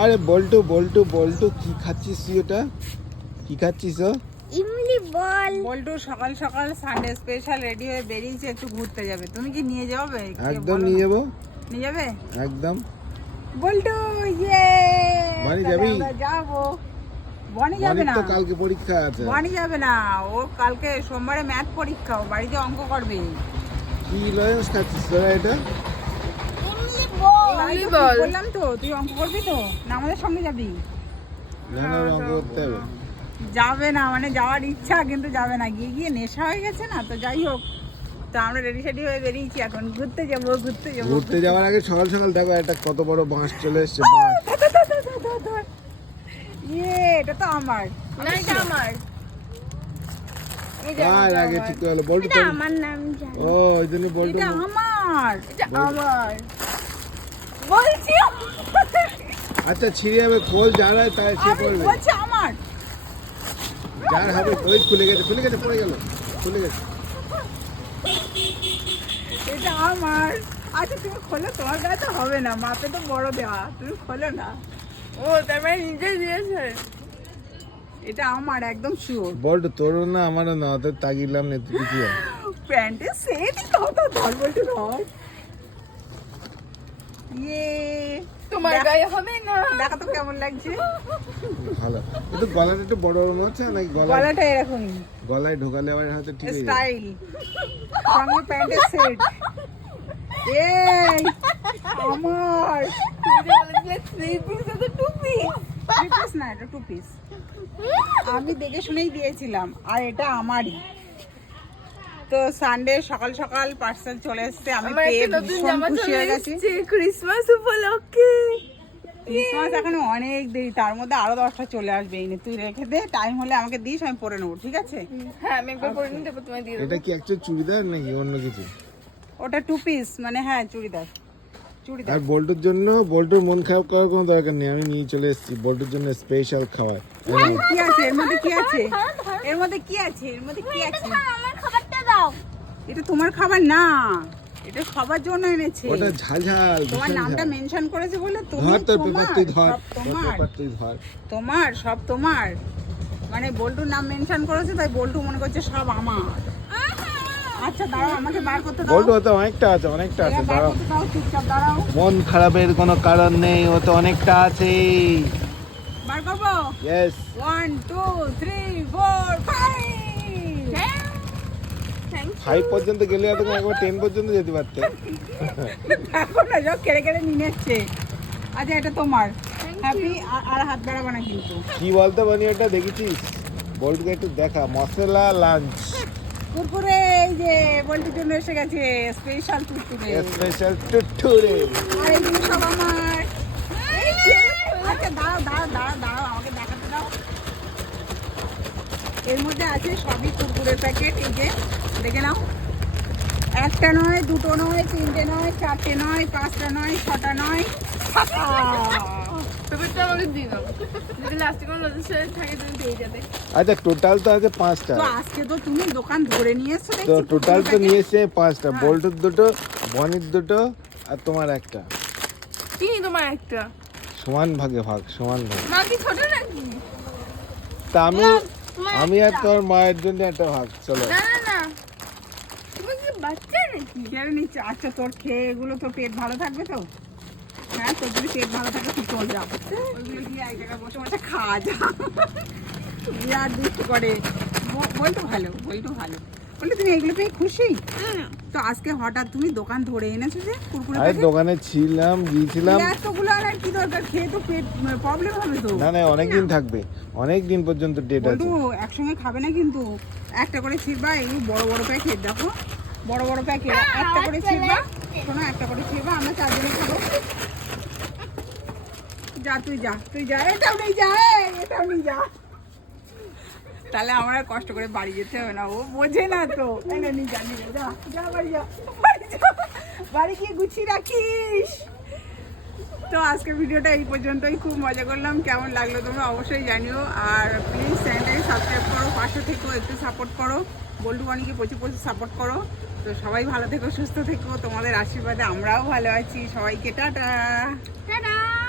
আরে বল্টু বল্টু বল্টু কি খাচ্ছিস তুই ওটা? কি খাচ্ছিস ও? ইমলি বল। বল্টু সকাল সকাল সানডে স্পেশাল রেডি হয়ে বেরিয়েছে একটু ঘুরতে যাবে। তুমি কি নিয়ে যাবে একদম নিয়ে? যাব। নিয়ে যাবে? একদম। বল্টু ইয়ে! বাড়ি যাবি? যাব। বনি যাবে না? তো কালকে পরীক্ষা আছে। বনি যাবে না। ও কালকে সোমবারে ম্যাথ পরীক্ষা ও বাড়িতে অঙ্ক করবে। কি লয়েন্স খাচ্ছিস তোরা এটা? বল। বললাম তো? তুই অঙ্ক করবি তো? না আমাদের সঙ্গে যাবি? না না অঙ্ক করতে হবে। যাবে না মানে যাওয়ার ইচ্ছা কিন্তু যাবে না। গিয়ে গিয়ে নেশা হয়ে গেছে না তো যাই হোক। তো আমরা রেডি সেডি হয়ে বেরিয়েছি এখন। ঘুরতে যাব ঘুরতে যাব ঘুরতে যাওয়ার আগে সকাল সকাল দেখো একটা কত বড় বাঁশ চলে এসছে। ইয়ে এটা তো আমার। না এটা আমার। আর আগে আমার। ঠিক হলো বল্টু আমার নাম জানি। ও ওই জন্য বল্টু এটা আমার। এটা আমার। বলছি আচ্ছা ছিঁড়ে যাবে খোল যার হয় তাই সে বলছি আমার। যার হবে ওই খুলে গেছে খুলে গেছে পড়ে গেল খুলে গেছে। এটা আমার। আচ্ছা তুমি খোলো তোমার গায়ে তো হবে না মাপে তো বড় দেওয়া তুমি খোলো না। ও তার মানে নিজে দিয়েছে। এটা আমার একদম শিওর বল্টু তোরও না আমারও না তোর তাগিলাম না তুই কি প্যান্টে সেট তো তো ধর বলতে ধর ইয়ে তোমার দেখ- গায়ে হবে না। দেখা তো কেমন লাগছে। ভালো। একটু গলাটা একটু বড় বড় হচ্ছে নাকি গলা গলাটা এরকমই গলায় ঢোকালে আবার হয়তো ঠিক স্টাইল। সঙ্গে প্যান্টের সেট। এই আমার। আমি দেখে শুনেই দিয়েছিলাম আর এটা আমারই। তো সানডে সকাল সকাল পার্সেল চলে এসেছে। আমি পেয়ে ভীষণ খুশি হয়ে গেছি। ক্রিসমাস উপলক্ষে। ক্রিসমাস এখনও অনেক দেরি তার মধ্যে আরও দশটা চলে আসবে। এই তুই রেখে দে টাইম হলে আমাকে দিস আমি পরে নেব ঠিক আছে? হ্যাঁ আমি একবার পরে নিতে তোমায় দিয়ে দেবো। এটা কি একটা চুড়িদার নাকি অন্য কিছু? ওটা টু পিস মানে হ্যাঁ চুড়িদার। চুড়িদার। আর বল্টুর জন্য বল্টুর মন খারাপ করার কোনো দরকার নেই আমি নিয়ে চলে এসেছি বল্টুর জন্য স্পেশাল খাবার। কি আছে? এর মধ্যে কি আছে? এর মধ্যে কি আছে? এর মধ্যে কি আছে? দাও। এটা তোমার খাবার না এটা জন্য এনেছে। ওটা ঝালঝাল তোমার নামটা মেনশন করেছে বলে তোর পেপার তুই ধর তোমার। সব তোমার। মানে বল্টুর নাম মেনশন করেছে তাই বল্টু মনে করছে সব আমার। আচ্ছা দাঁড়াও আমাকে বার করতে দাও। তো অনেকটা আছে অনেকটা আছে দাঁড়াও। মন খারাপের কোনো কারণ নেই ও তো অনেকটা আছে বার করব? ইয়েস 1 2 3 ফাইভ পর্যন্ত গেলে হয়তো একবার টেন পর্যন্ত যেতে পারতে। দেখো না সব কেড়ে কেড়ে নিয়ে নিচ্ছে আচ্ছা এটা তোমার। হ্যাপি আর হাত বাড়াবো না কিন্তু। কি বলতে পারি এটা দেখেছিস? বল্টুকে একটু দেখা মশলা লাঞ্চ কুরকুরে এই যে বল্টুর জন্য এসে গেছে স্পেশাল কুরকুরে। স্পেশাল টুটুরে আর এইগুলো সব আমার। আচ্ছা দাঁড়াও দাঁড়াও দাঁড়াও দাঁড়াও আমাকে দেখাতে দাও এর মধ্যে আছে সবই কুরকুরের প্যাকেট এই যে দেখে নাও। একটা নয় দুটো নয় তিনটে নয় চারটে নয় পাঁচটা নয় ছটা নয় আচ্ছা টোটাল তো আছে পাঁচটা। আজকে তো তুমি দোকান ধরে নিয়ে এসছো তো টোটাল তো নিয়ে এসছে পাঁচটা। হ্যাঁ। দুটো বনির দুটো আর তোমার একটা। চিনি তোমার একটা। সমান ভাগে ভাগ সমান ভাগ। মা কি ছোট নাকি? তা আমি আমি আর তোর মায়ের জন্য একটা ভাগ চলো। না না না। তুমি কি বাচ্চা নাকি? নিচ্ছে আচ্ছা তোর খেয়ে এগুলো তোর পেট ভালো থাকবে তো? হ্যাঁ তোর যদি পেট ভালো থাকে তুই চল যা। ওইগুলো গিয়ে এক জায়গায় বসে বসে খাওয়া যা। বিরাট দুষ্ট করে। বলতো ভালো বলতো ভালো। বলে তুমি এগুলো পেয়ে খুশি? তো আজকে হঠাৎ তুমি দোকান ধরে এনেছো যে কুরকুরে দোকানে ছিলাম গিয়েছিলাম। আর কি দরকার? খেয়ে তো পেট প্রবলেম হবে তো। না না অনেক দিন থাকবে। অনেক দিন পর্যন্ত ডেট আছে। বন্ধু একসঙ্গে খাবে না কিন্তু। একটা করে ছিড়বা এই বড় বড় প্যাকেট দেখো। বড় বড় প্যাকেট একটা করে ছিড়বা শোনো একটা করে ছিড়বা আমরা চারজনে খাব। যা তুই যা তুই যা। এটাও নেই যা এটাও নেই যা। তাহলে আমার আর কষ্ট করে বাড়ি যেতে হবে না। ও বোঝে না তো। এই নে, নিয়ে যা যা বাড়ি যা। বাড়ি গিয়ে গুছিয়ে রাখিস। তো আজকের ভিডিওটা এই পর্যন্তই। খুব মজা করলাম। কেমন লাগল তোমরা অবশ্যই জানিও। আর প্লিজ চ্যানেলটাকে সাবস্ক্রাইব করো, পাশে থেকেও একটু সাপোর্ট করো। বল্টু বানিকে প্রচুর প্রচুর সাপোর্ট করো। তো সবাই ভালো থেকো, সুস্থ থেকো। তোমাদের আশীর্বাদে আমরাও ভালো আছি। সবাইকে টাটা। টাটা।